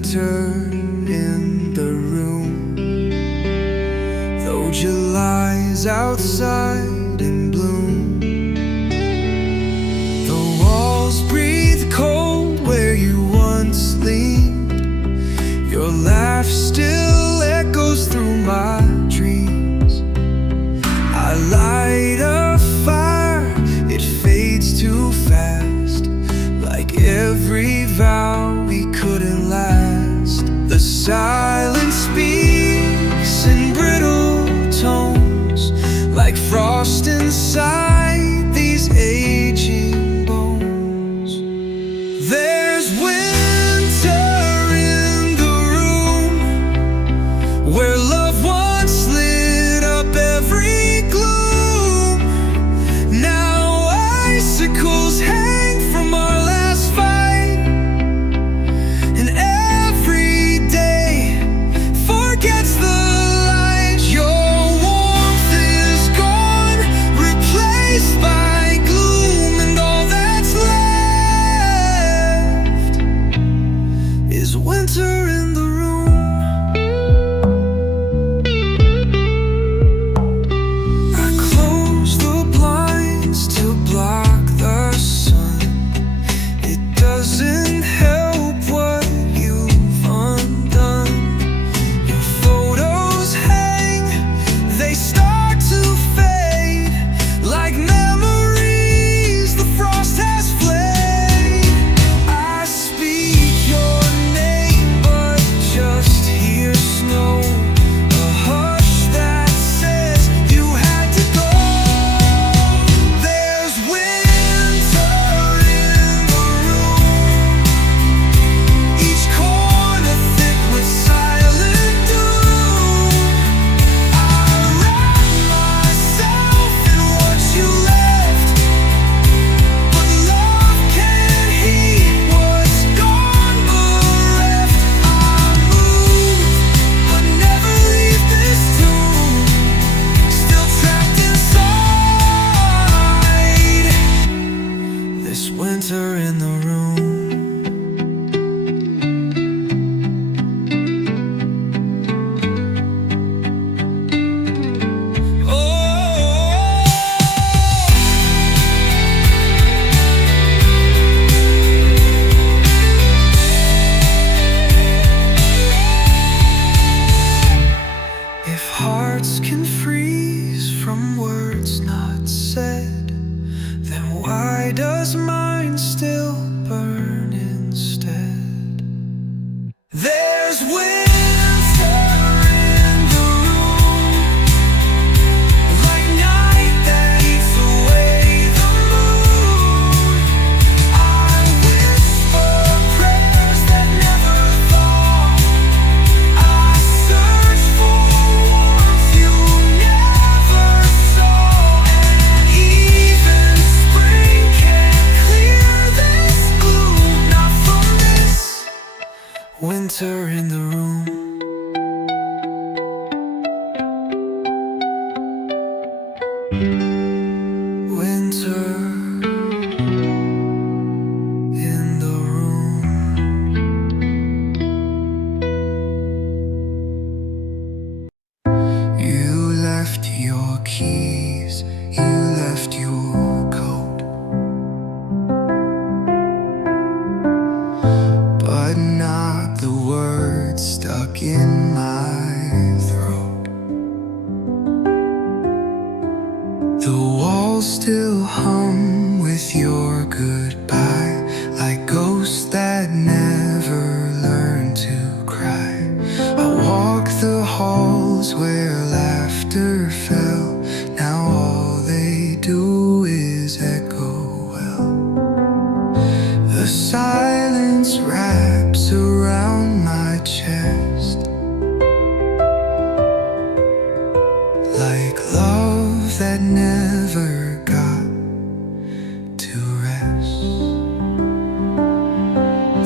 winter in the room, though July's outside in bloom. The walls breathe cold where you once leaned. Your laugh still echoes through my dreams. I light a fire, it fades too fast, like every vow we couldn't last. The silence speaks in brittle tones, like frost inside these aging bones. There's winter in the room, where love once lit up every gloom. Now icicles hang from our last fight, and every day forgets the light. Your warmth is gone, replaced by gloom, and all that's left is winter in the room. I close the blinds to block the sun. It doesn't help what you've undone. Your photos hang, they start to fade, like memories the frost has flayed. I speak your name, but just hear snow, a hush that says you had to go. There's winter in the room, each corner thick with silent doom. I wrap myself in what you left, but love can't heed what's gone bereft. I move, but never leave this tomb, still trapped inside this winter in the room. If hearts can freeze from words not said, then why does mine still burn instead? There's winter in the room, like night that eats away the moon. I whisper prayers that never thaw. I search for warmth you never saw, and even spring can't clear this gloom, not from this winter in the room. Winter in the room. You left your keys, you left your coat, but not the words stuck in my throat. The walls still hum with your goodbye, like ghosts that never learn to cry. I walk the halls where laughter fell, now all they do is echo well. The silence wraps around my chest, like love that never got to rest.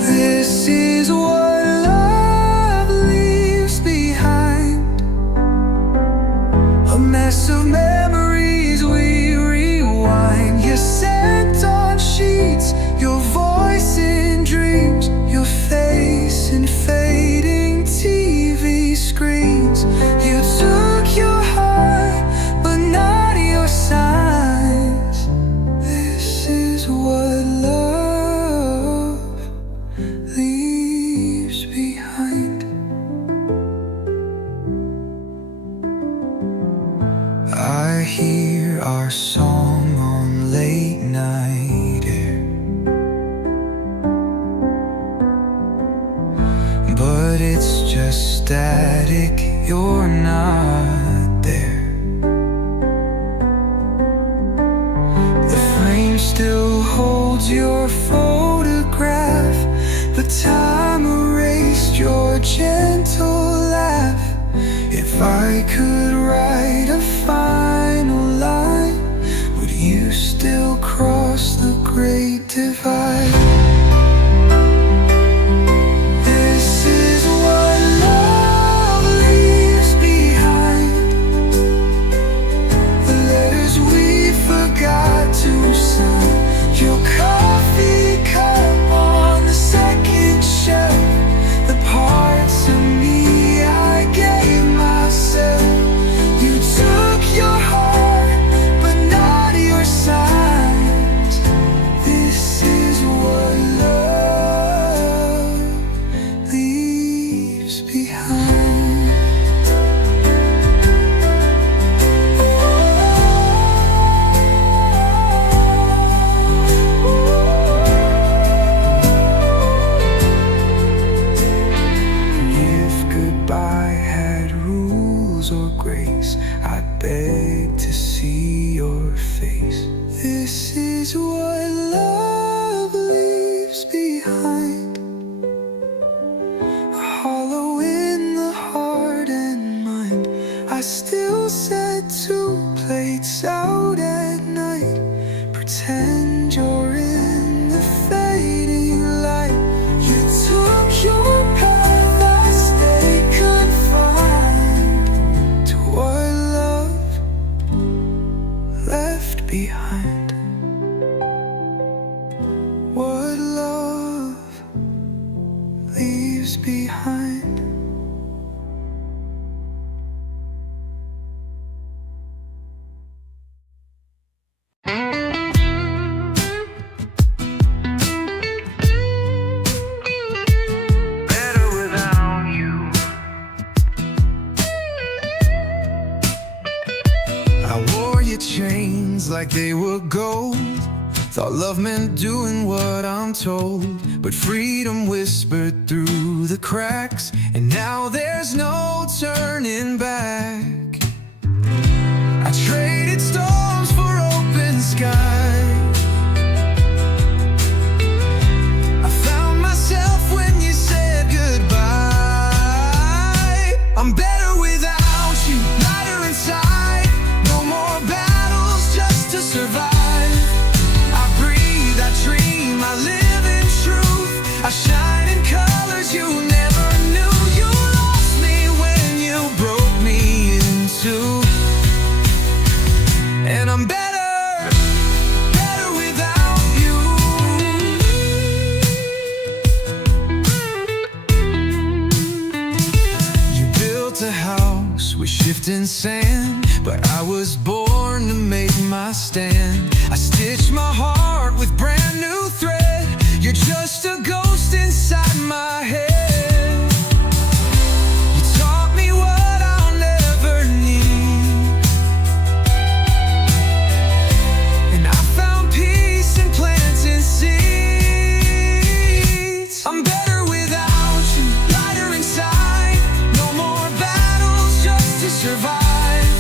This is what love leaves behind, a mess of memories we rewind. Your scent on sheets, your voice in dreams, your face in fate. I hear our song on late night air, but it's just static, you're not there. The frame still holds your photograph, but time erased your gentle laugh. If I could write a final line, would you still cross the great divide? This is what love leaves behind, the letters we forgot to sign. Your coffee cup on the second shelf, the parts of me I gave myself. You took your heart, but not your signs. This is what love leaves behind. If goodbye had rules or grace, I'd beg to see your face. This is what love leaves behind, a hollow in the heart and mind. I still set 2 plates out at night, pretend you're in the fading light. You took your path, I stay confined to what love left behind. What love leaves behind. Better without you. I wore your chains like they were gold. Thought love meant doing what I'm told, but freedom whispered through the cracks, and now there's no turning back. I traded storms for open skies. I found myself when you said goodbye. I'm better without you, lighter inside. No more battles just to survive. I live in truth, I shine in colors you never knew. You lost me when you broke me in two. And I'm better, better without you. You built a house with shifting sand, but I was born to make my stand. I stitched my heart with brand new thread. You're just a ghost inside my head. You taught me what I'll never need, and I found peace in planting seeds. I'm better without you, lighter inside. No more battles just to survive.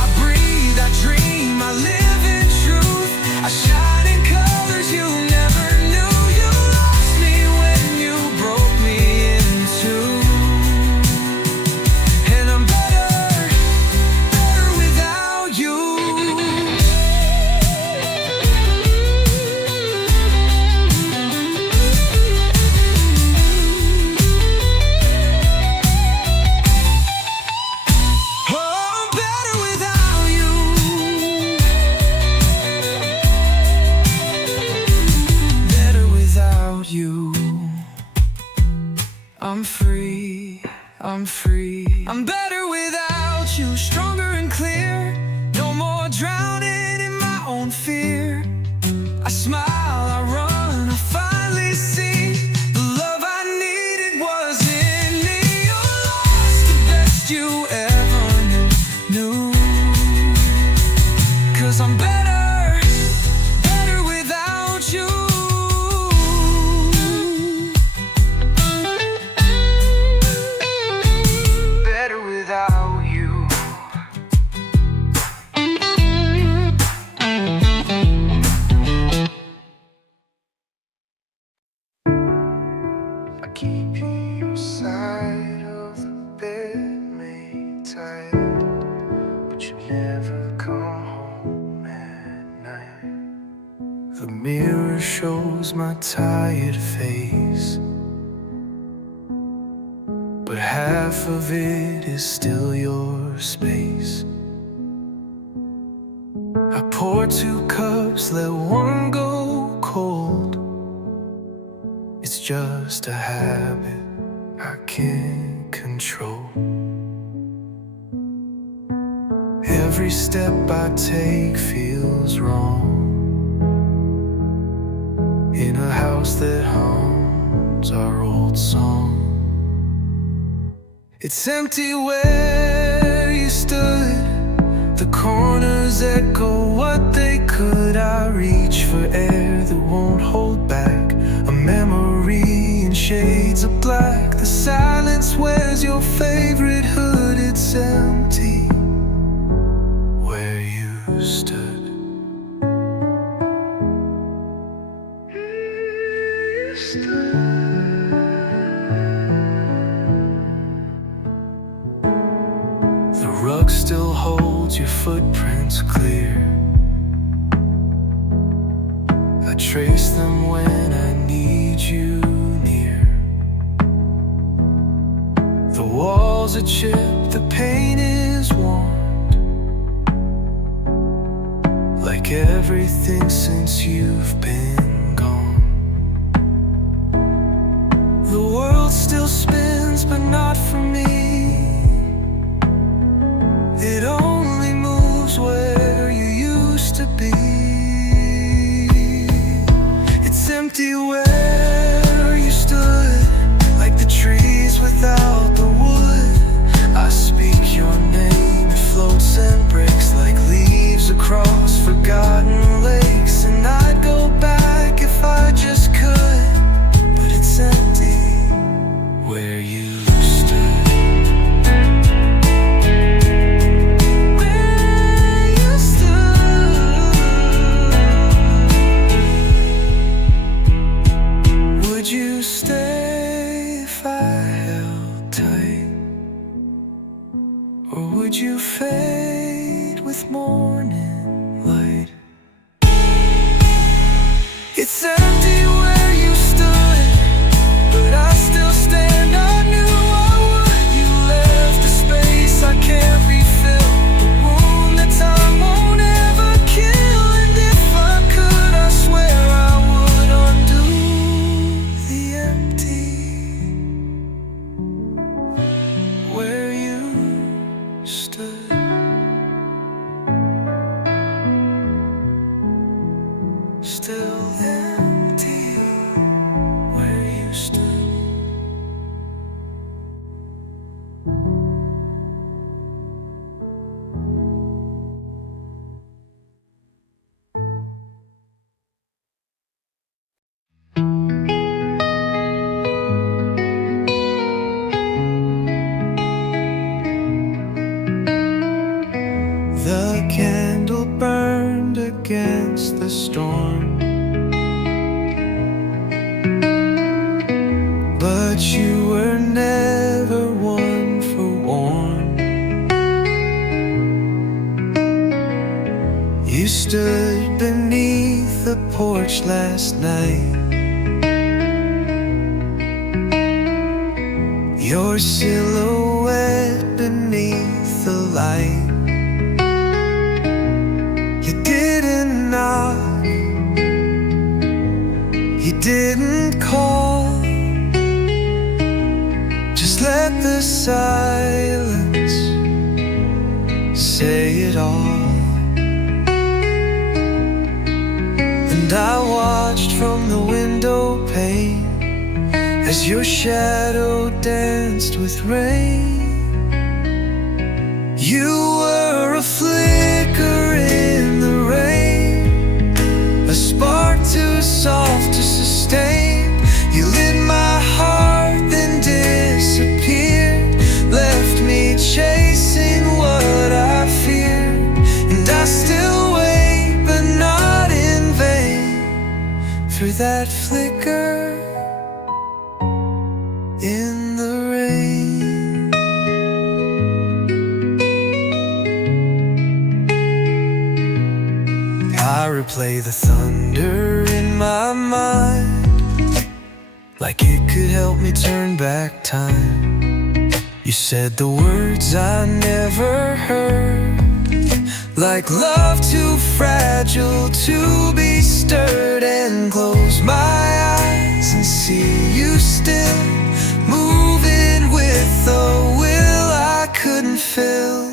I breathe, I dream, I live in truth. I shine in colors you never knew. You lost me when you broke me in two. And I'm better, better without you. Oh, I'm better without you. Better without you. I'm free, I'm free. I'm better without you, stronger and clear. No more drowning in my own fear. I smile, I run, I finally see the love I needed was in me. You lost the best you ever knew. outside, but you never come home at night. The mirror shows my tired face, but half of it is still your space. I pour 2 cups, let one go cold. It's just a habit I can't control. Every step I take feels wrong, in a house that hums our old song. It's empty where you stood, the corners echo what they could. I reach for air that won't hold back, a memory in shades of black. The silence wears your favorite hood. It's empty where you stood. The rug still holds your footprints clear. I trace them when I need you near. The walls are chipped, the paint is warped, like everything since you've been gone. The world still spins, but not for me. It only moves where you used to be. It's empty where you stood, like the trees without the wood. I speak your name, it floats and breaks like leaves across forgotten lakes. And I'd go back if I just could, but it's empty where you stood. Where you stood. Would you stay if I held tight, or would you fade with morning light? It's empty where you stood, but I still stand. I knew I would. You left a space I can't refill, a wound that time won't ever kill. And if I could, I swear I would undo the empty where you stood. Still empty where you stood. The candle burned against the storm, but you were never one for warm. You stood beneath the porch last night, your silhouette beneath the light. You didn't knock, you didn't call, just let the silence say it all. And I watched from the window pane as your shadow danced with rain. You were a flicker in the rain, a spark too soft to sustain. You lit my heart, then disappeared, left me chasing what I feared. And I still wait, but not in vain, for that flicker in the rain. replay the thunder in my mind, like it could help me turn back time. You said the words I never heard, like love too fragile to be stirred. And close my eyes and see you still moving with a will I couldn't fill.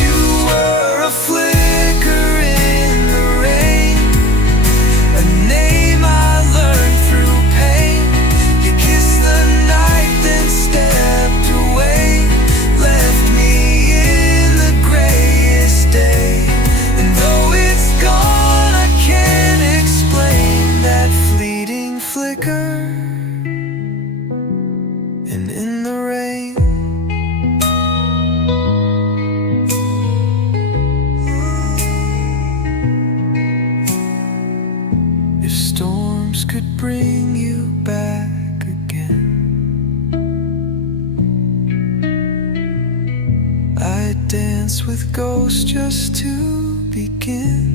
You were a flicker in the rain, a name I learned through pain. You kissed the night, then stepped away, left me in the grayest day. And though it's gone, I can't explain that fleeting flicker. And in the rain, if storms could bring you back again, I'd dance with ghosts just to begin.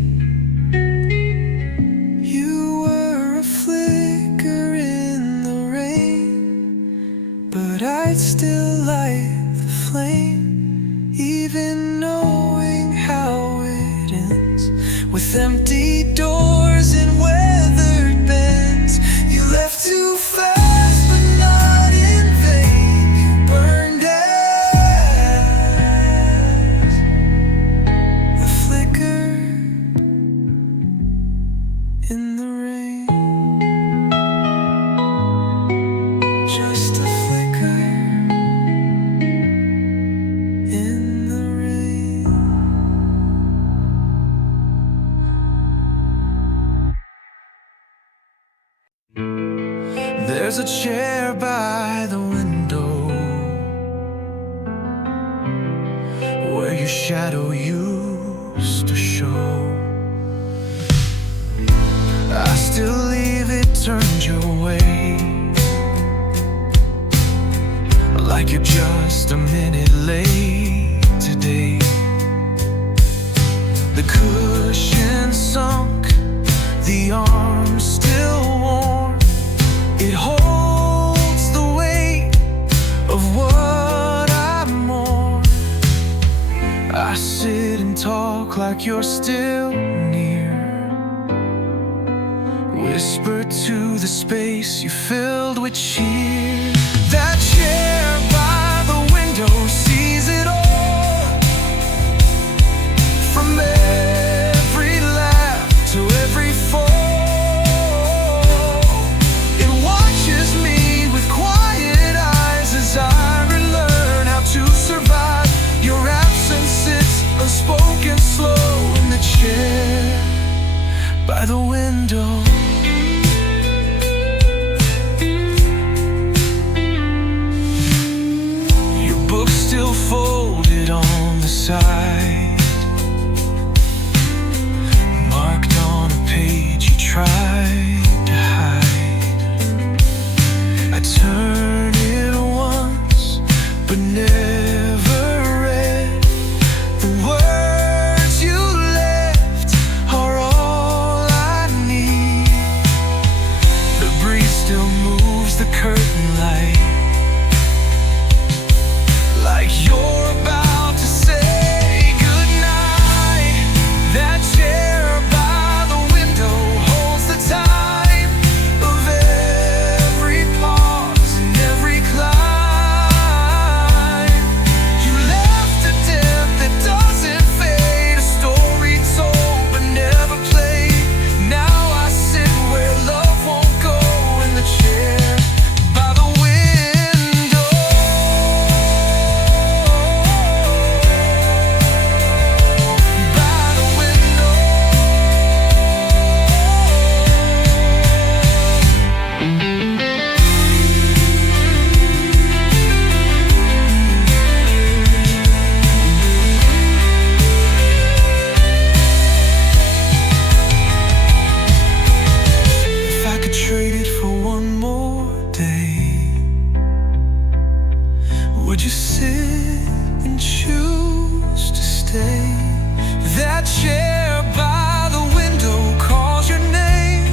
You were a flicker in the rain, but I'd still light the flame, even knowing how it ends, with empty doors and weathered bends. You left too fast, but not in vain. You burned as a flicker in the rain. Just a flicker in the rain. There's a chair by the window where your shadow used to show. I still leave it turned your way, like you're just a minute late today. The cushion sunk, the arms still warm. It holds the weight of what I mourn. I sit and talk like you're still near, whisper to the space you filled with cheer. That chair by the window sees it all, from every laugh to every fall. It watches me with quiet eyes as I relearn how to survive. Your absence sits unspoken, slow in the chair by the window. Still folded on the side, marked on a page you tried to hide. I turned it once, but never read. The words you left are all I need. The breeze still moves the curtain light, like you're about to say goodnight. That chair by the window holds the time of every pause and every climb. You left a depth that doesn't fade, a story told but never played. Now I sit where love won't go, in the chair by the window. Trade it for one more day, would you sit and choose to stay? That chair by the window calls your name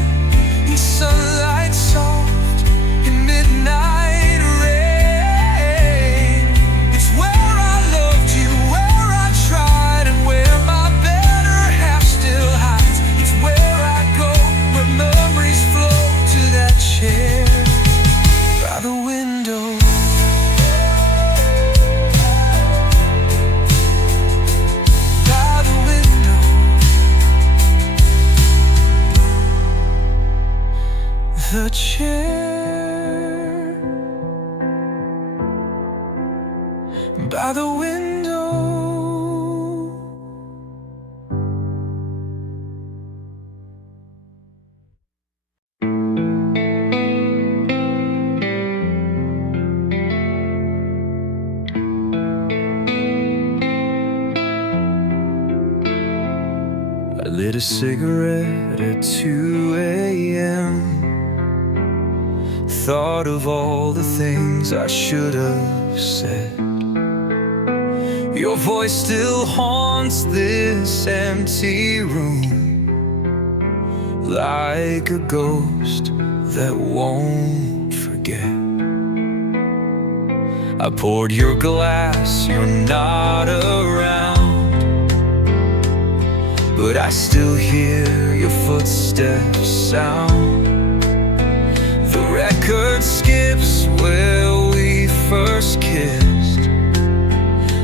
in sunlight soft, in midnight rain. It's where I loved you, where I tried, and where my better half still hides. It's where I go, where memories flow to that chair by the window. The chair by the window. I lit a cigarette at 2 a.m. Thought of all the things I should have said. Your voice still haunts this empty room, like a ghost that won't forget. I poured your glass, you're not around, but I still hear your footsteps sound. The record skips where we first kissed.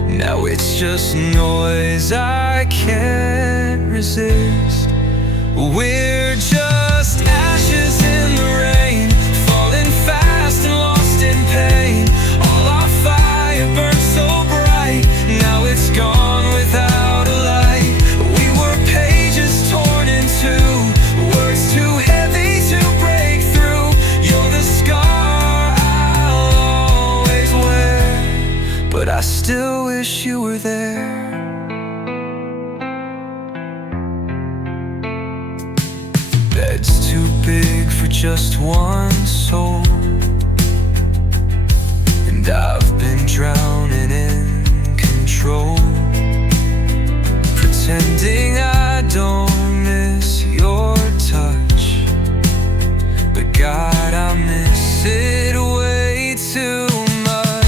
Now it's just noise I can't resist. We're just ashes in the rain, falling fast and lost in pain. All our fire burned so bright, now it's gone without a light. We were pages torn in two, words too heavy to break through. You're the scar I'll always wear, but I still wish you were there. The bed's too big for just one soul, and I've been drowning in control, pretending I don't miss your touch, but God, I miss it way too much.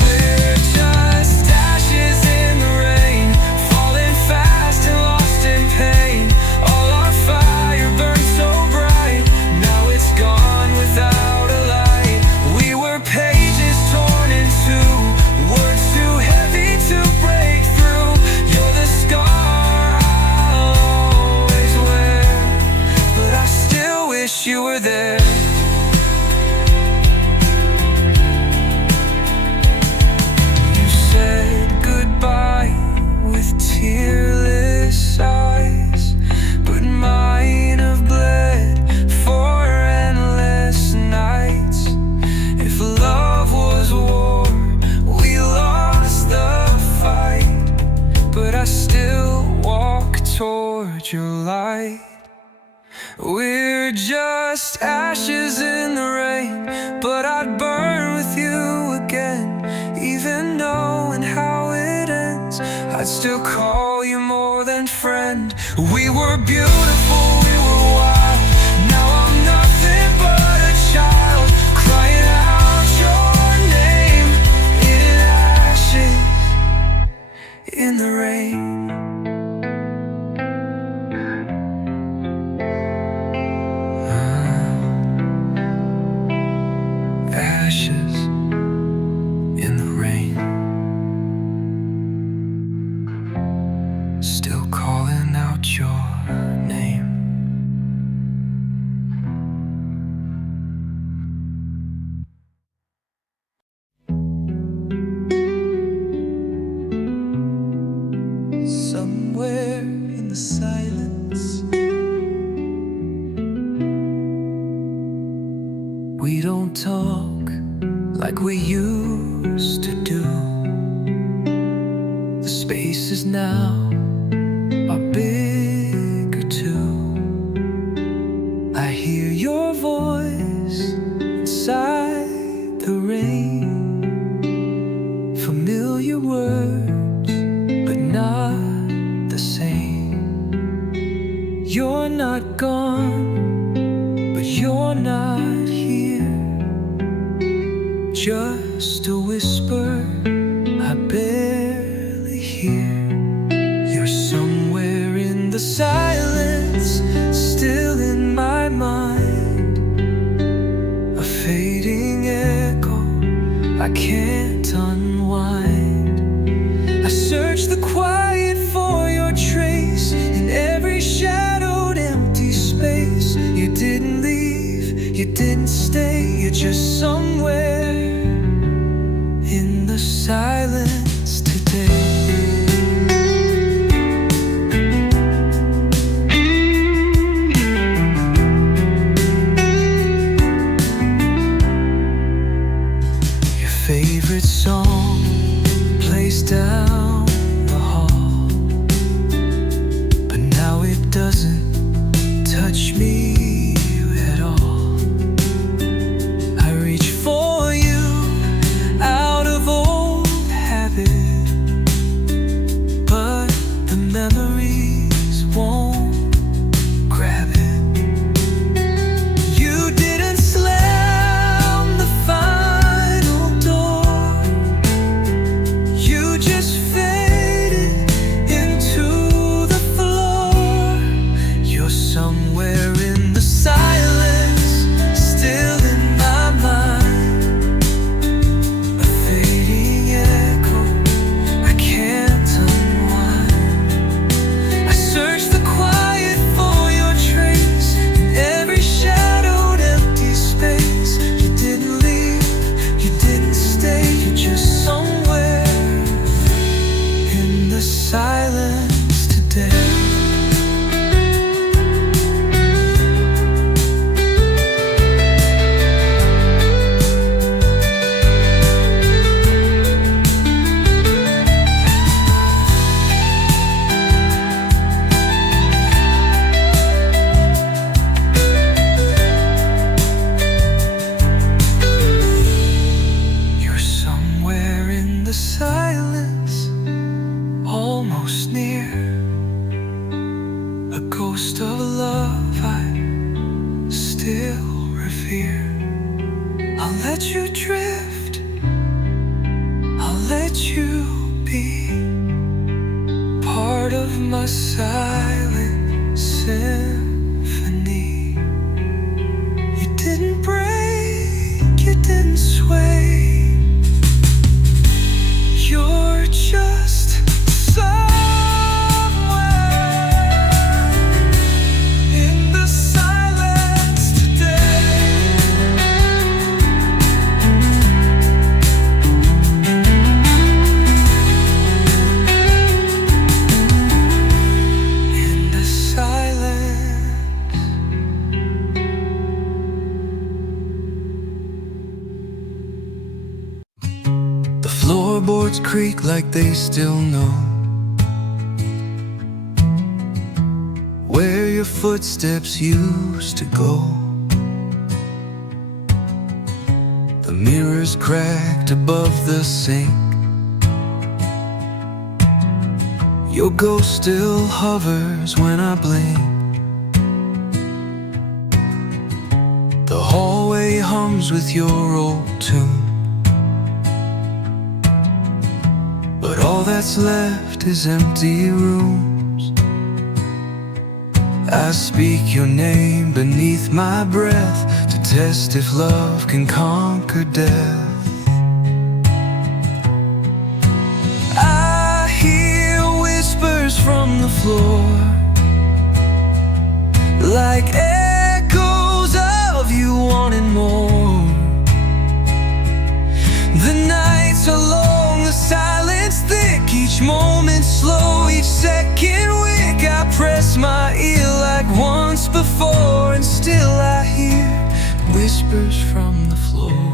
We're just ashes in the rain, falling fast and lost in pain. All our fire burned so bright, now it's gone without a light. We were pages torn in two, words too heavy to break through. You're the scar I'll always wear, but I still wish you were there. You said goodbye with tearless eyes, but mine have bled for endless nights. If love was war, we lost the fight, but I still walk toward your light. We're just ashes in the rain, but I'd burn with you again. Even knowing how it ends, I'd still call you more than friend. We were beautiful, we were wild. Now I'm nothing but a child, crying out your name in ashes, in the rain. Ashes in the rain, still calling out your name. Somewhere in the silence, we don't talk like we used to do. The spaces now are bigger too. I hear your voice inside the rain, familiar words but not gone, but you're not here. Just a whisper I barely hear. You're somewhere in the silence, still in my mind. A fading echo I can't unwind. I search the quiet for your trace in every shadowed empty space. You didn't leave, you didn't stay, you're just somewhere in the silence today. Your favorite song plays down the hall, but now it doesn't touch me at all. I reach for you out of old habit, but the memories won't grab it. You didn't slam the final door, you just faded into the floor. You're somewhere in the silence, still in my mind. A fading echo I can't unwind. I search the quiet for your trace in every shadowed empty space. You didn't leave, you didn't stay, you're just somewhere in the silence today. You're somewhere in the silence, almost near. A ghost of love I still revere. I'll let you drift, I'll let you be part of my silent symphony. You didn't break, you didn't sway, you're just somewhere in the silence today. In the silence. The floorboards creak like they still know where your footsteps used to go. The mirror's cracked above the sink. Your ghost still hovers when I blink. The hallway hums with your old tune, but all that's left is empty rooms. I speak your name beneath my breath to test if love can conquer death. I hear whispers from the floor, like echoes of you wanting more. The nights are long, the silence thick, each moment slow, each second wick. I press my ear like once before, and still I hear whispers from the floor.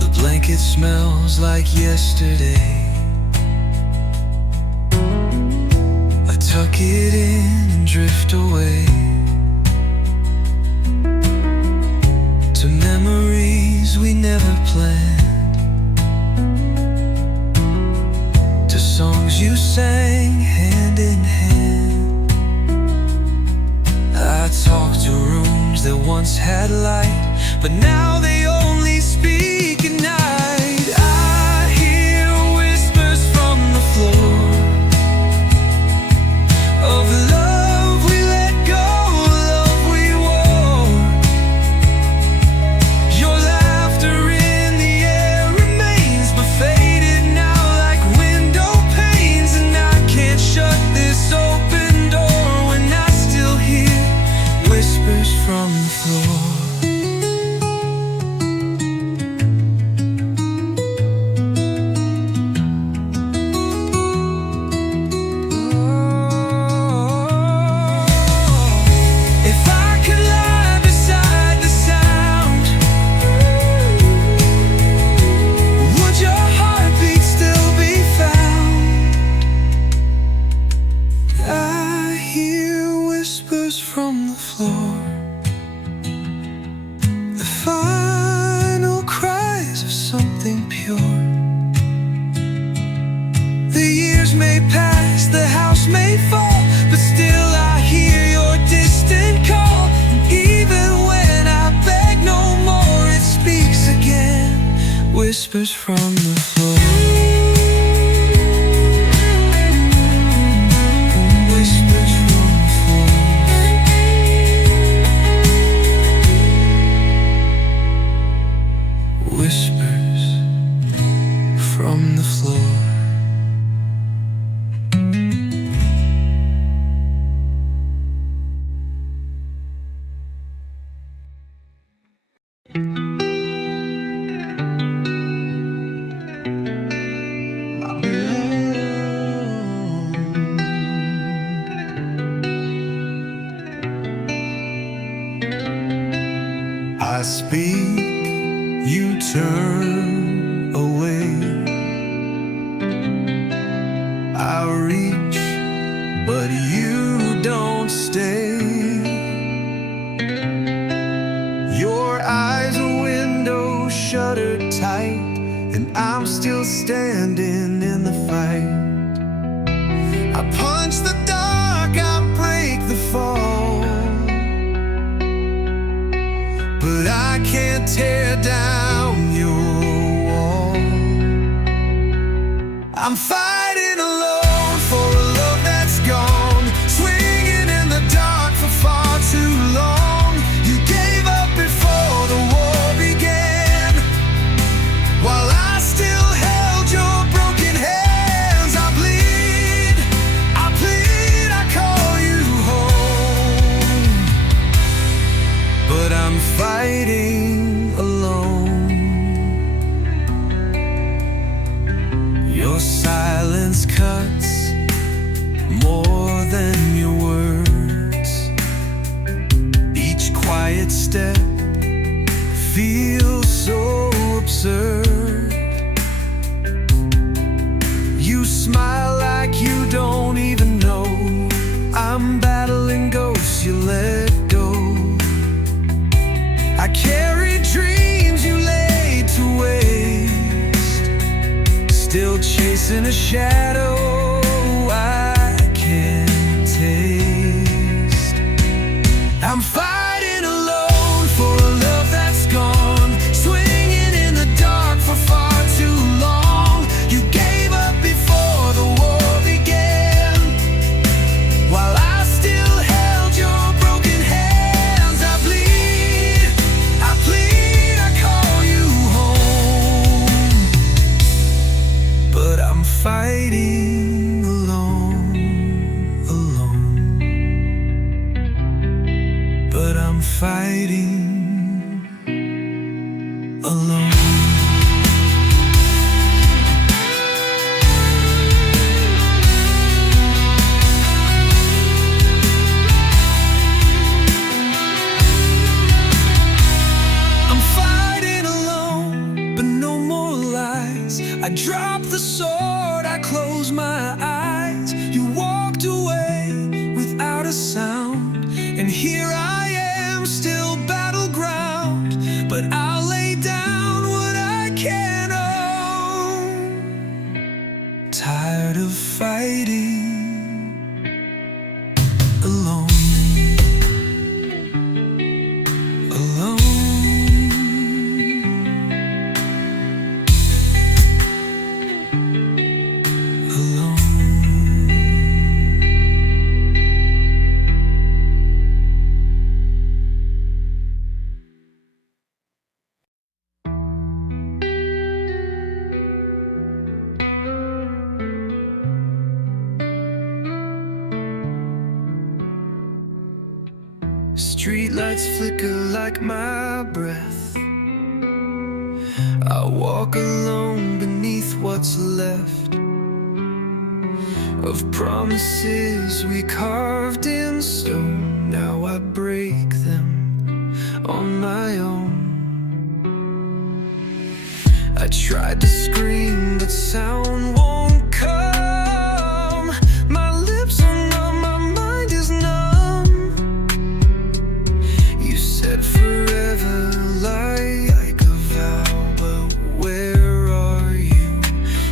The blanket smells like yesterday. I tuck it in and drift away to memories we never planned, to you sang hand in hand. I talked to rooms that once had light, but now they only speak at night. I hear whispers from the floor of love we let go, love we wore. Your laughter in the air remains, but faded now like window panes. And I can't shut this open door when I still hear whispers from the floor. From the floor, the final cries of something pure. The years may pass, the house may fall, but still I hear your distant call. And even when I beg no more, it speaks again, whispers from the floor. Whispers from the floor. I speak, you turn away. I reach, but you don't stay. Your eyes a window shuttered tight, and I'm still standing in the fight. I punch the dark, I break the fall, but I can't tear down your wall. I'm fighting alone for a love that's gone, swinging in the dark for far too long. You gave up before the war began, while I still held your broken hands. I bleed, I plead, I call you home, but I'm fighting alone. Your silence cuts more than your words. Each quiet step feels so absurd. You smile like you don't even know I'm battling ghosts you let go. I carry dreams you laid to waste, still chasing a shadow I can't taste. I'm fighting alone for a love that's gone, swinging in the dark for far too long. You gave up before the war began, while I still held your broken hands. I bleed, I plead, I call you home, but I'm fighting alone, alone. But I'm fighting alone. I'm fighting alone, but no more lies. I dropped the sword, I closed my eyes. You walked away without a sound, and here I am, still battleground. But I'll lay down what I can't own. Tired of fighting. streetlights flicker like my breath. I walk alone beneath what's left of promises we carved in stone. Now I break them on my own. I tried to scream, but sound won't come. My lips are numb, my mind is numb. You said forever like a vow, but where are you?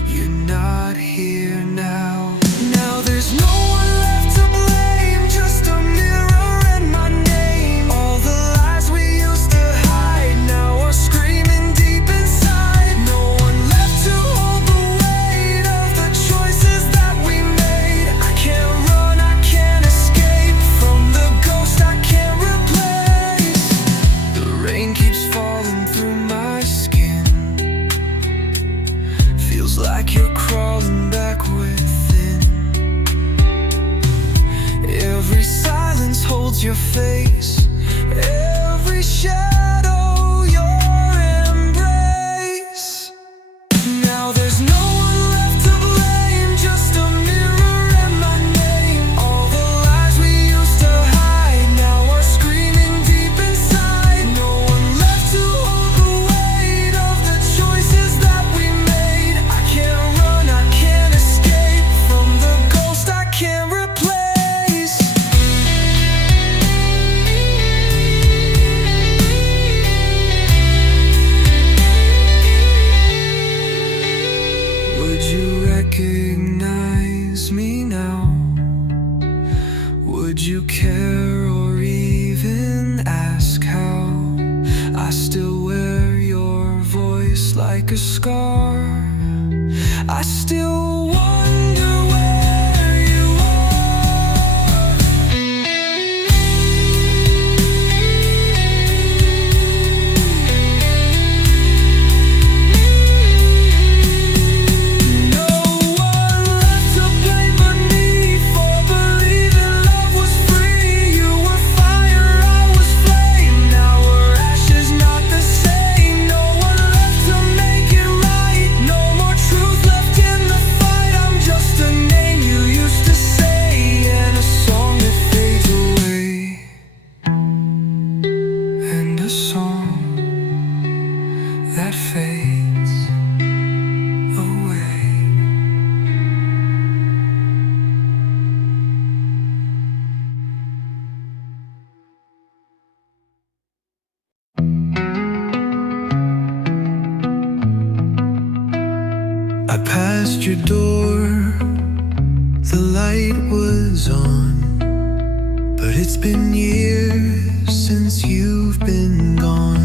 You're not here now. Now there's no one left to blame, just a mirror and my name. All the lies we used to hide now are screaming deep inside. No one left to hold the weight of the choices that we made. I can't run, I can't escape from the ghost I can't replace. The rain keeps falling through my skin. Feels like you're crawling back within. Every silence holds your face, every shadow your embrace. Now there's no one left to blame, just a mirror and my name. All the lies we used to hide now are screaming deep inside. No one left to hold the weight of the choices that we made. I can't run, I can't escape from the ghost I can't replace. Would you recognize me now? Would you care or even ask how? I still wear your voice like a scar. I still wonder where you are. No one left to blame but me for believing love was free. You were fire, I was flame. Now we're ashes, not the same. No one left to make it right. No more truth left in the fight. I'm just a name you used to say, and a song that fades away, and a song that fades away. I passed your door, the light was on, but it's been years since you've been gone.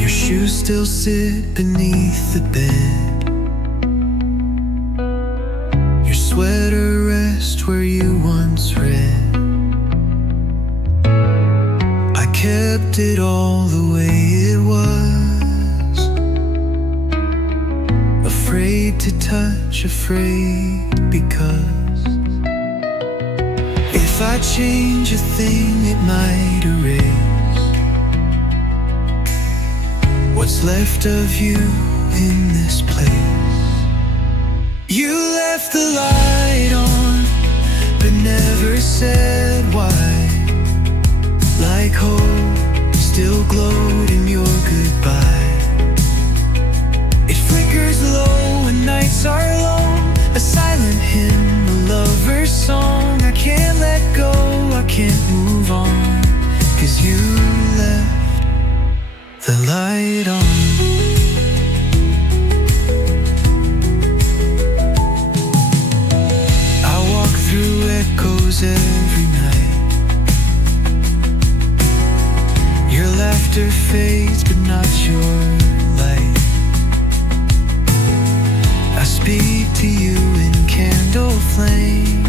Your shoes still sit beneath the bed. Your sweater rests where you once read. I kept it all the way it was, afraid to touch, afraid because if I change a thing it might erase what's left of you in this place. You left the light on but never said why, like hope still glowed in your goodbye. It flickers low when nights are long, a silent hymn, a lover's song. I can't let go, I can't move on, 'cause you left the light on. I walk through echoes every night. Your laughter fades but not your light. I speak to you in candle flame,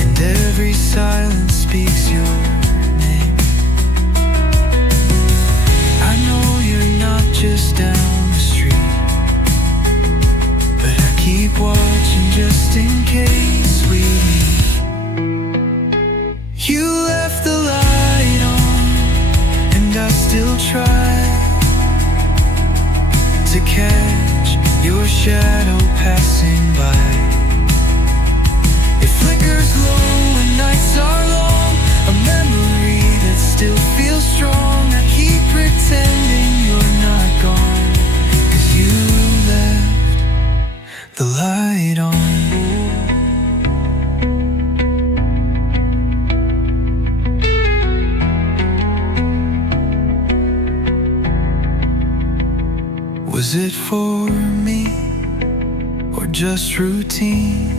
and every silence speaks your name. I know you're not just down the street, but I keep watching just in case we meet. still try to catch your shadow passing by. It flickers low when nights are long, a memory that still feels strong. I keep pretending you're not gone, 'cause you left the light on. Was it for me, or just routine?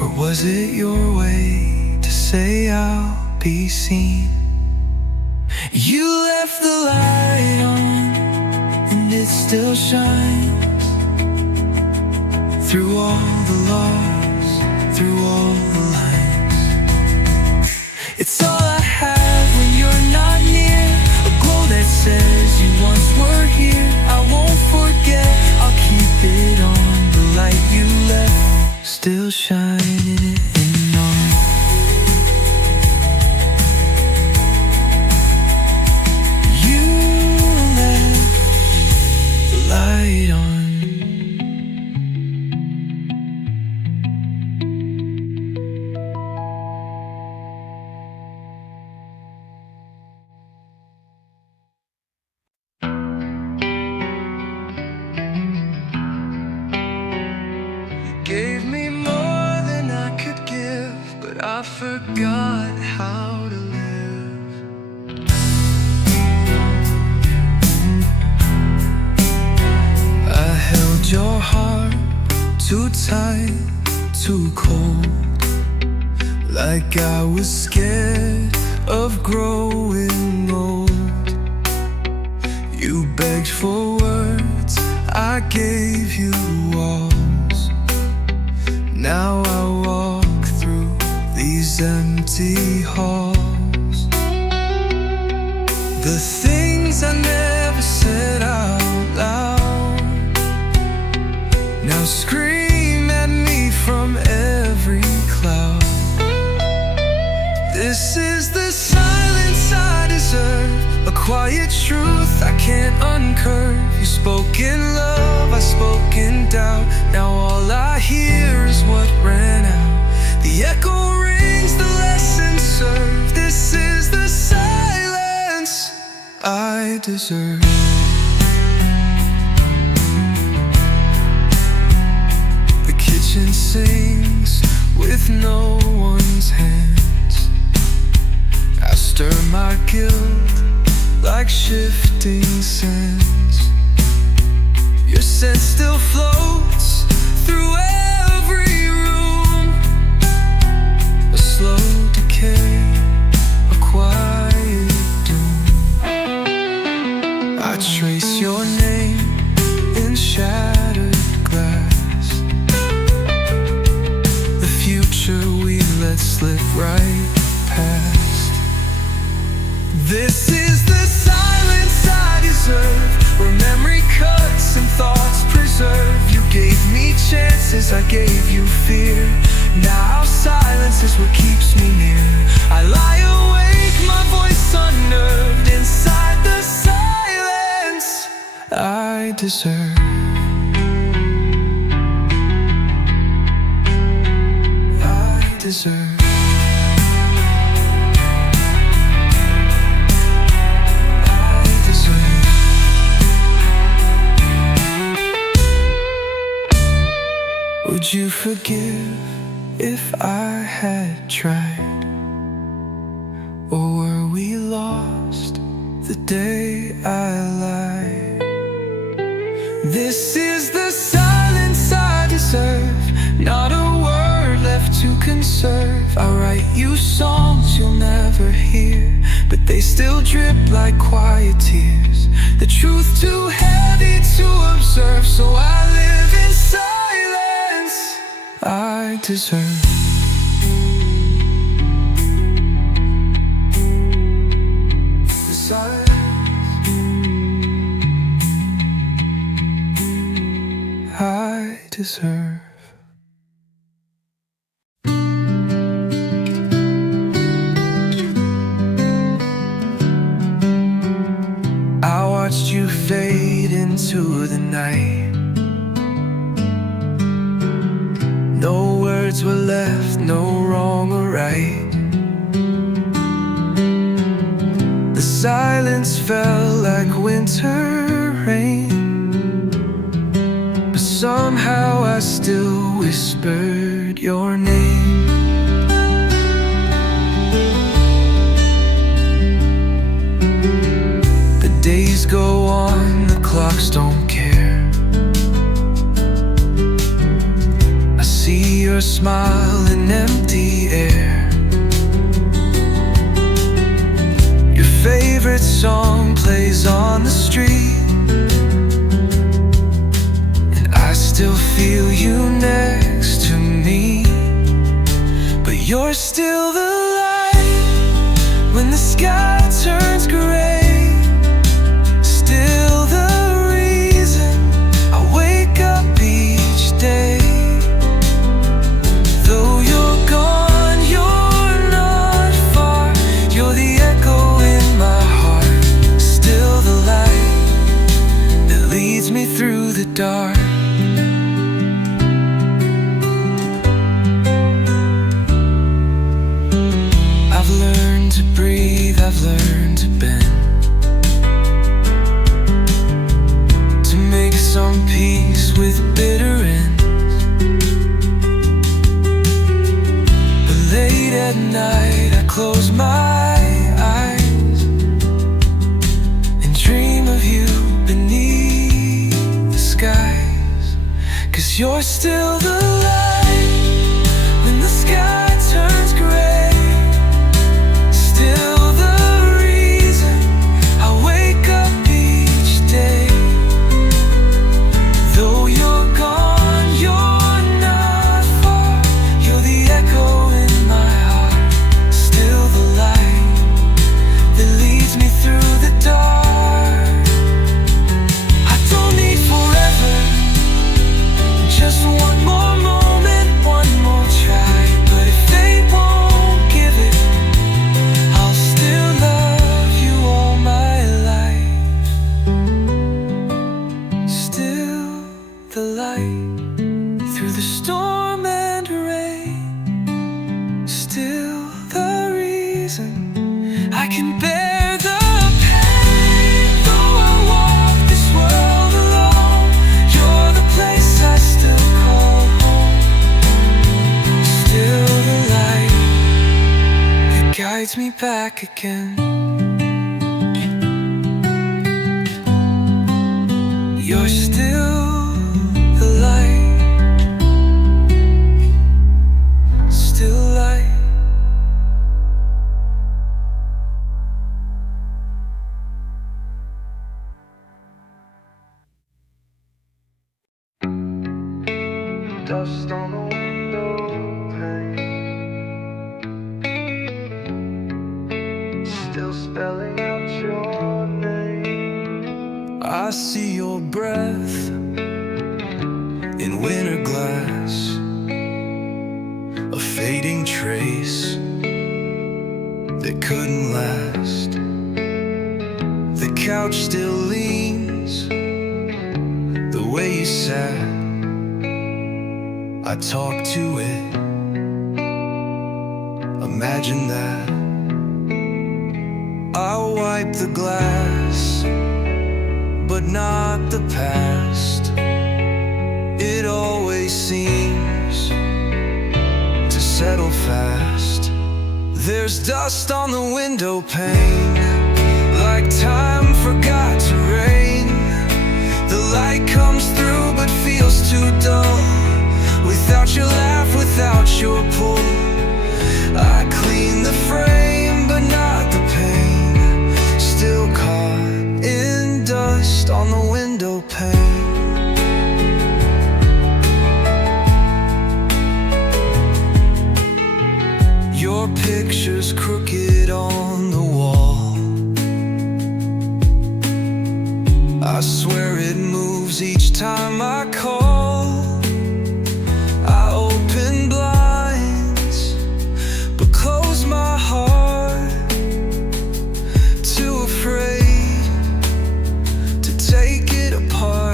Or was it your way to say I'll be seen? You left the light on, and it still shines through all the loss, through all the lines. It's all I have when you're not near, a glow that says you once were here. I won't forget, I'll keep it on. The light you left still shining on. You left the light on. Gave me more than I could give, but I forgot how to live. I held your heart too tight, too cold, like I was scared of growing old. You begged for words, I gave you walls. Now I walk through these empty halls. The things I never said out loud now scream at me from every cloud. This is the silence I deserve, a quiet truth I can't uncurve. You spoke in love, I spoke in doubt. Now all I hear is what ran out. The echo rings, the lesson served. This is the silence I deserve. The kitchen sinks with no one's hands. I stir my guilt like shifting sands. Your scent still floats through every room, a slow decay, a quiet doom. I trace your name in shattered glass, the future we let slip right past. This is the silence I deserve, where memory cuts and thoughts preserve. You gave me chances, I gave you fear. Now silence is what keeps me near. I lie awake, my voice unnerved. Inside the silence I deserve. I deserve. Would you forgive if I had tried? Or were we lost the day I lied? This is the silence I deserve, not a word left to conserve. I write you songs you'll never hear, but they still drip like quiet tears. The truth too heavy to observe, so I live in silence I deserve. The silence I deserve. into the night. No words were left, no wrong or right. The silence felt like winter rain, but somehow I still whispered your name. The days go on, the clocks don't care. I see your smile in empty air. Favorite song plays on the street, and I still feel you next to me. But you're still the light when the sky turns gray, still the reason I wake up each day. Though you're gone, you're not far, you're the echo in my heart, still the light that leads me through the dark. I've learned to breathe, I've learned to bend, to make some peace with bitter ends. But late at night I close my eyes and dream of you beneath the skies. 'Cause you're still the light when the sky turns gray, still the reason I wake up each day. Though you're gone, you're not far, you're the echo in my heart, still the light that leads me through the dark. I don't need forever, just one more moment, one more try. But if they won't give it, I'll still love you all my life. Still the light through the storm and rain, still the reason I can bear the pain. Though I walk this world alone, you're the place I still call home, still the light that guides me back again. You're still the light, still light. Dust on the window pane, still spelling out your name. I see your breath in winter glass, a fading trace that couldn't last. The couch still leans the way you sat. I talk to it, imagine that. I'll wipe the glass, but not the past. It always seems to settle fast. There's dust on the window pane, like time forgot to rain. The light comes through but feels too dull, without your laugh, without your pull. I clean the frame, but not the pain, still caught in dust on the window pane. Your picture's crooked on the wall, I swear it moves each time I call. I open blinds, but close my heart, too afraid to take it apart.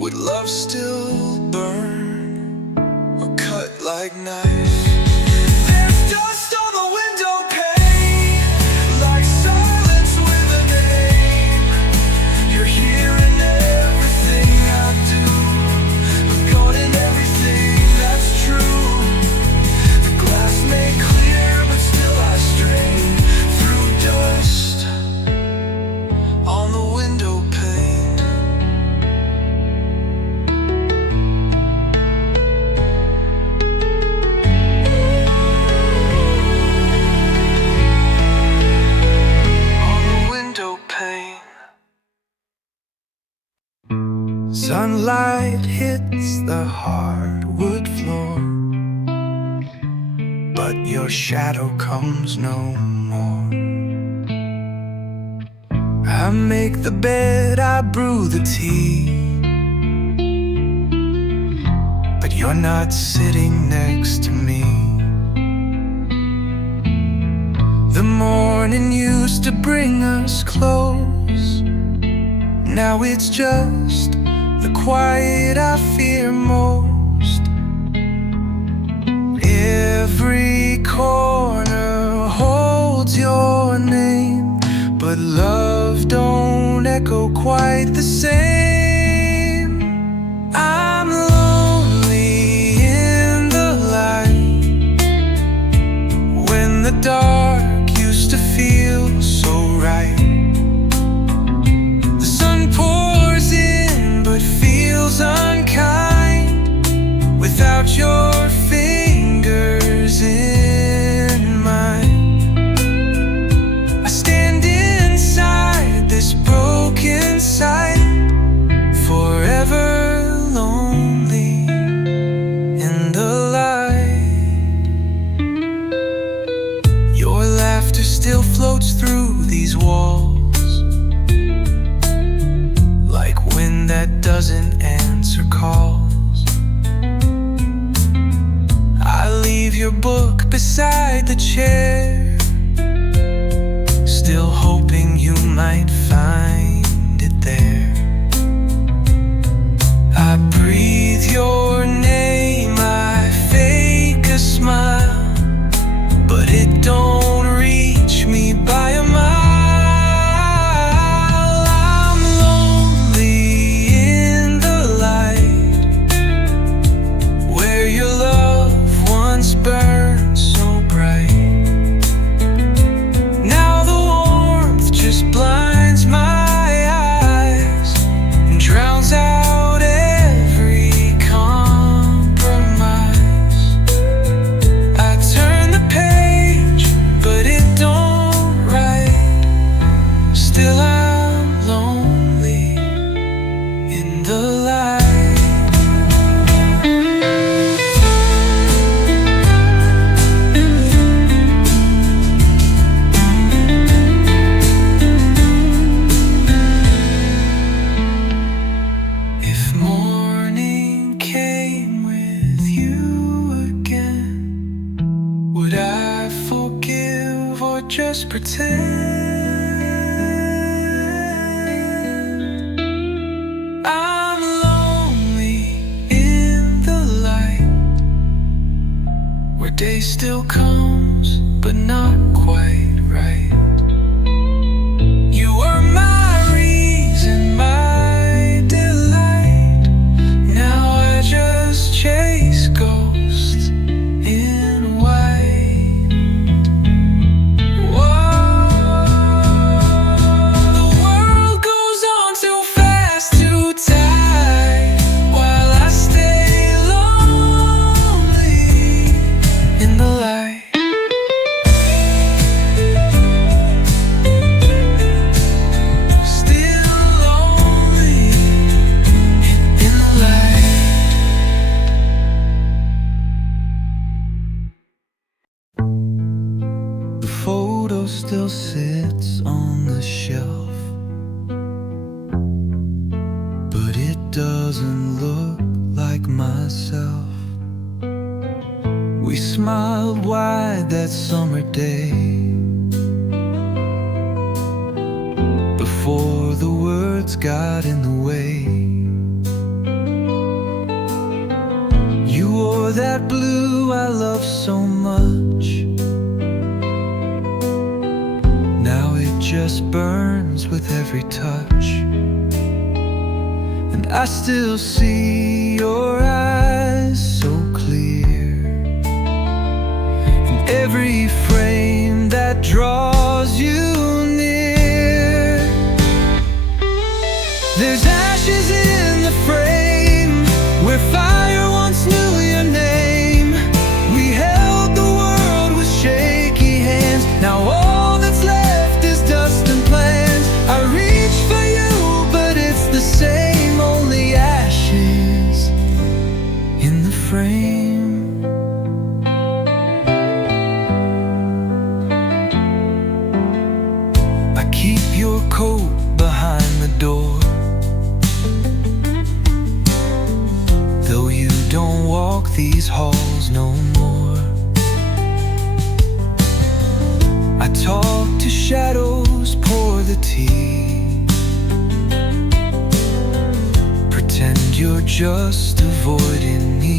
Would love still burn or cut like knife? There's dust on the window pane, like silence with a name. You're here in everything I do, but gone in everything that's true. The glass may clear, but still I stray through dust on the window pane. On the window pane. Sunlight hits the hardwood floor, but your shadow comes no more. I make the bed, I brew the tea, but you're not sitting next to me. The morning used to bring us close, now it's just the quiet I fear most. Every corner holds your name, but love don't echo quite the same. I'm lonely in the light, when the dark used to feel so right. The sun pours in but feels unkind without your fingers in mine. I stand inside this broken sight, forever lonely in the light. Your laughter still floats through these walls, like wind that doesn't answer calls. I leave your book beside the chair, still hoping you might find it there. I breathe your name, I fake a smile, but it don't reach me by a mile. I'm lonely in the light, where your love once burned so bright. Now the warmth just blinds my eyes and drowns out every compromise. I turn the page, but it don't write. Still I'm lonely in the light. If morning came with you again, would I forgive or just pretend? I'm lonely in the light, where day still comes but not quite right. You were my reason, my delight. Now I just chase ghosts in white. Whoa, the world goes on too fast, too tight, while I stay lonely in the light. Still lonely in the light. The photo still sits on the shelf, but it doesn't look like myself. We smiled wide that summer day, before the words got in the way. that blue I love so much. Now it just burns with every touch. And I still see your eyes so clear in every frame that draws you near. There's ashes in the frame where fire once knew your name. We held the world with shaky hands. Now all that's left is dust and plans. I reach for you, but it's the same, only ashes in the frame. I keep your coat behind the door, though you don't walk these halls no more. I talk to shadows, pour the tea, pretend you're just avoiding me.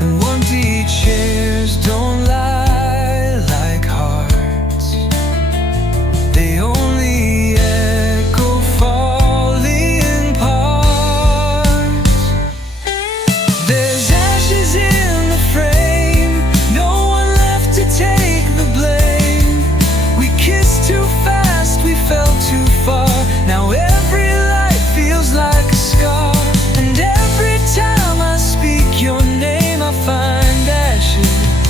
And empty chairs don't lie like hearts, they only echo falling parts. There's ashes in the frame, no one left to take the blame. We kissed too fast, we fell too far. Now every life feels like a scar, and every time I speak your name I find ashes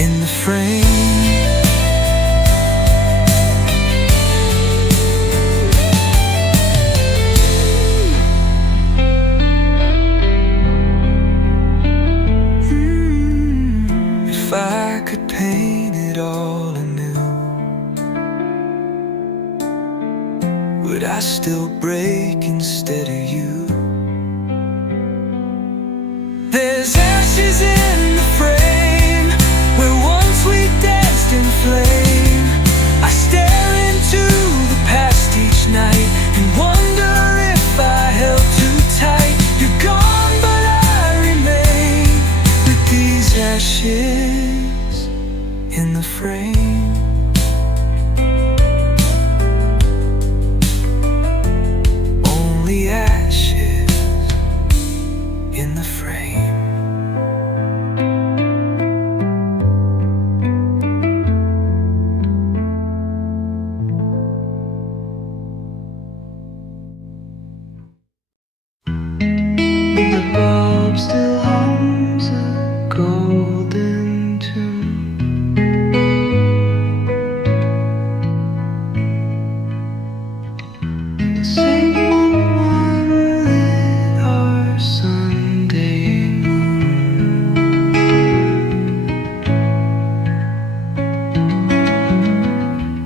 in the frame. If I could paint it all anew, would I still break instead of you? There's ashes in the frame where once we danced in flame. I stare into the past each night and wonder if I held too tight. You're gone, but I remain with these ashes in the frame. Only ashes in the frame. The bulb still hums a golden tune. The same one lit our Sunday moon.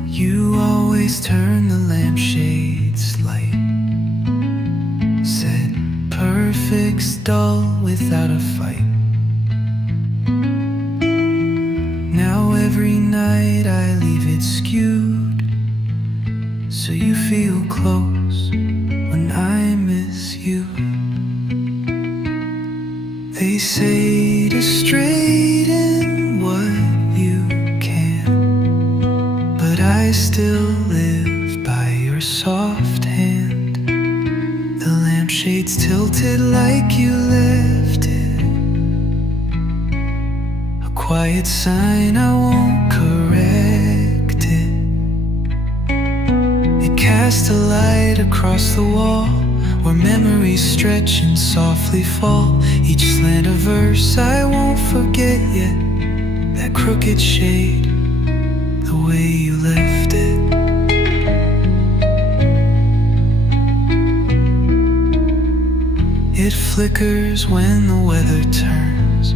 You always turn the lampshade's light, said perfect's dull without a fight. Now every night I leave it skewed, so you feel close when I miss you. They say to straighten what you can, but I still live by your soft hand. The lampshade's tilted like you left it, a quiet sign I won't correct it. It casts a light across the wall where memories stretch and softly fall. Each slant a verse I won't forget yet, that crooked shade, the way you left it. It flickers when the weather turns,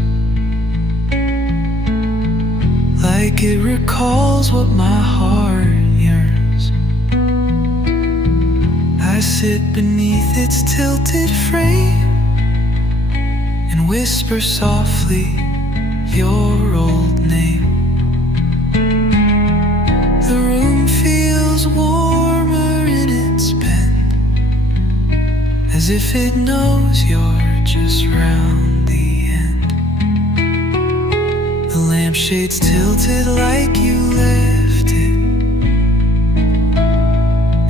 like it recalls what my heart yearns. I sit beneath its tilted frame and whisper softly your old name. The room feels warmer in its bend, as if it knows you're just round the end. The lampshade's tilted like you left it,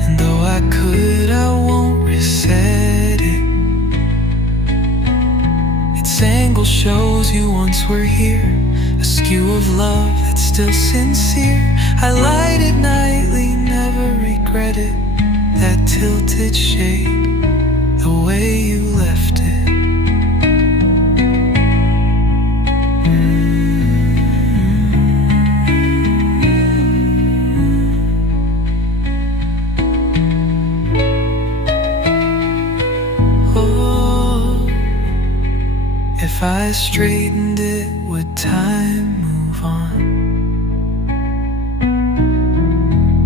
and though I could, I won't reset it. Its angle shows you once were here, a skew of love that's still sincere. I light it nightly, never regret it. That tilted shade, the way you left it. Oh, if I straightened it, would time move on?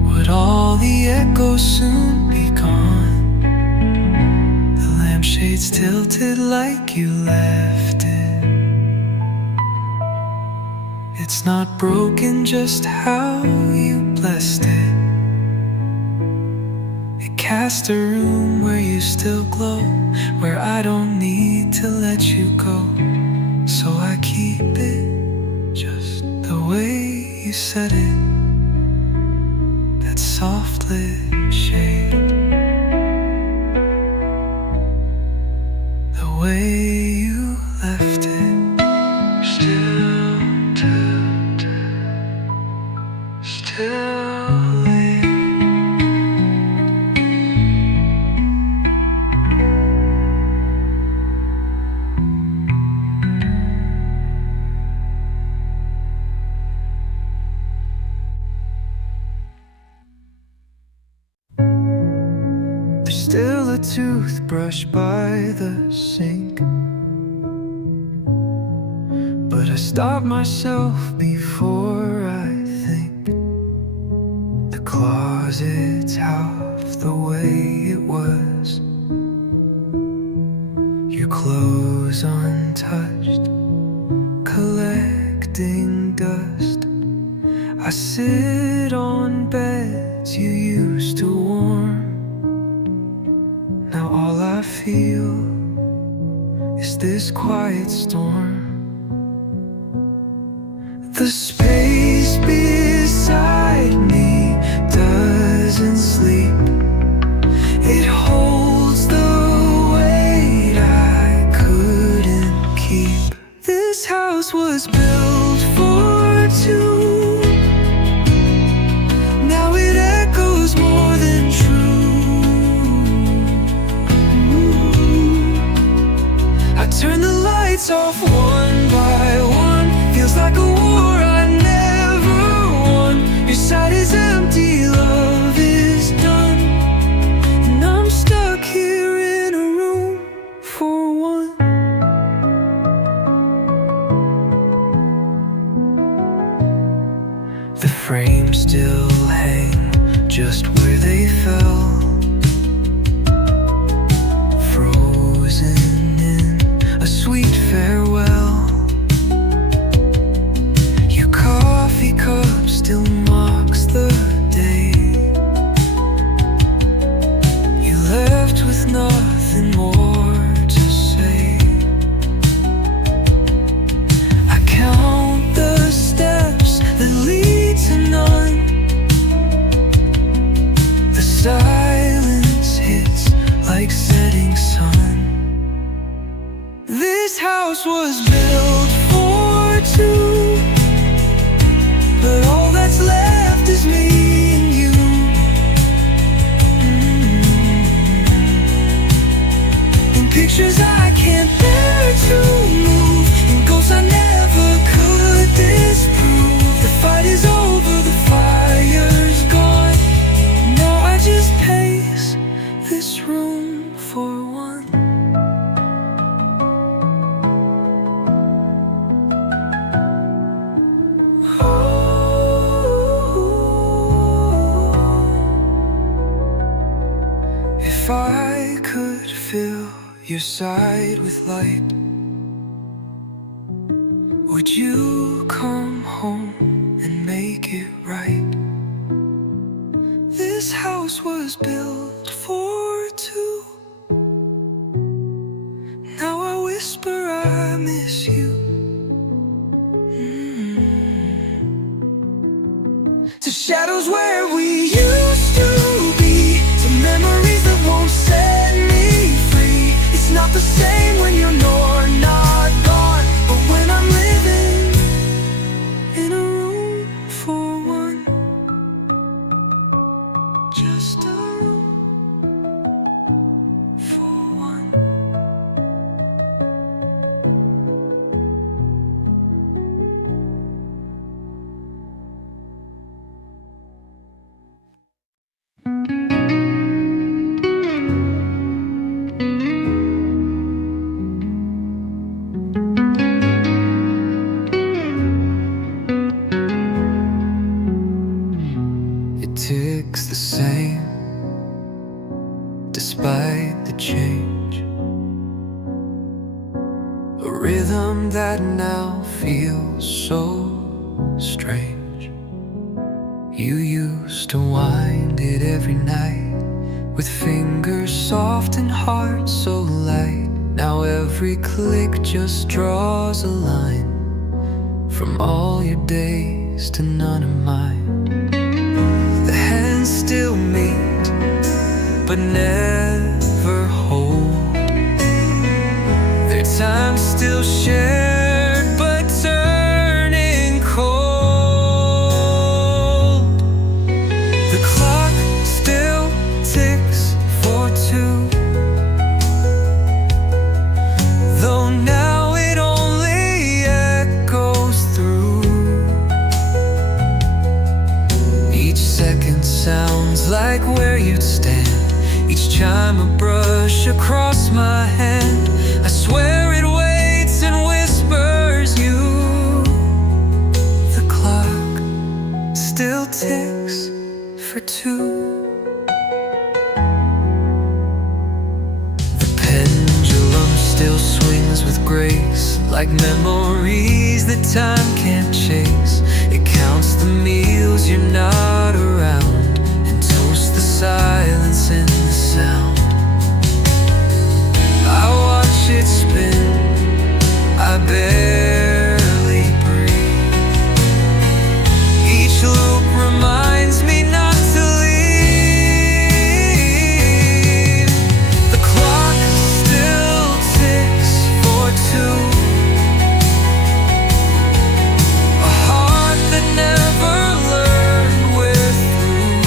Would all the echoes soon be gone? The lampshade's tilted like you left it. It's not broken, just how you blessed it. It cast a room where you still glow, where I don't need to let you go. So I keep it just the way you said it. That soft lit shade, the way you left it. Still lit. Still a toothbrush by the sink, but I stop myself before I think. The closet's half the way it was, your clothes untouched, collecting dust. I sit on beds you used to warm. Now all I feel is this quiet storm. The space beside me doesn't sleep. It holds the weight I couldn't keep. This house was built for two. Now it echoes more than true. I turn the lights off one by one. Feels like a war I never won. Your side is empty, love is done, and I'm stuck here in a room for one. The frames still hang just where they fell, frozen in a sweet farewell. Your coffee cup still mocks the day you left with nothing more to say. I count the steps that lead to none. The silence hits like setting sun. This house was built for two, but all that's left is me and you. In pictures I can't bear to move, in ghosts I never could disprove. The fight is over, the fire's gone. Now I just pace this room for one. If I could fill your side with light, would you come home and make it right? This house was built for two. Now I wish just a room for one. It ticks the same despite the change, a rhythm that now feels so strange. You used to wind it every night with fingers soft and heart so light. Now every click just draws a line from all your days to none of mine. The hands still meet but never hold. Their time still shared but turning cold. The clock still ticks for two, though now it only echoes through. Each second sounds like where you'd stand, each chime a brush across my hand. I swear it waits and whispers you. The clock still ticks for two. The pendulum still swings with grace, like memories that time can't chase. It counts the meals you're not around and toasts the silence in the sound. I watch it spin, I barely breathe. Each loop reminds me not to leave. The clock still ticks for two, a heart that never learned we're through.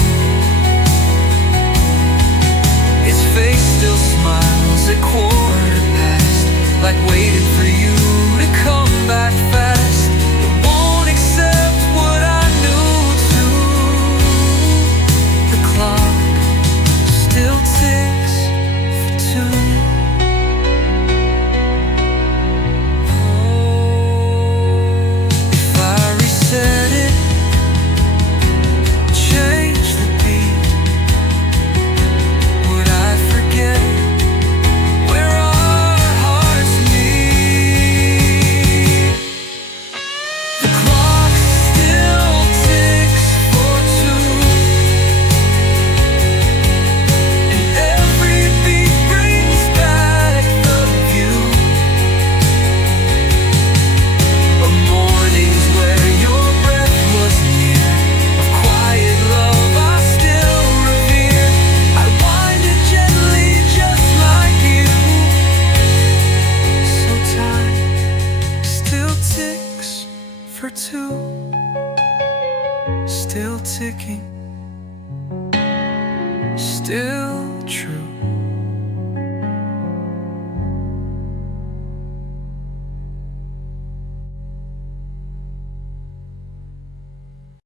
Its face still smiles at quarter past, like waiting for you to come back fast. It won't accept what I knew too. The clock still ticks for two. If I reset it, change the beat, would I forget where our hearts meet? The clock still ticks for two, and every beat brings back the view of mornings where your breath was near, of quiet love I still revere. I wind it gently just like you, so time still ticks for two, still ticking, still true.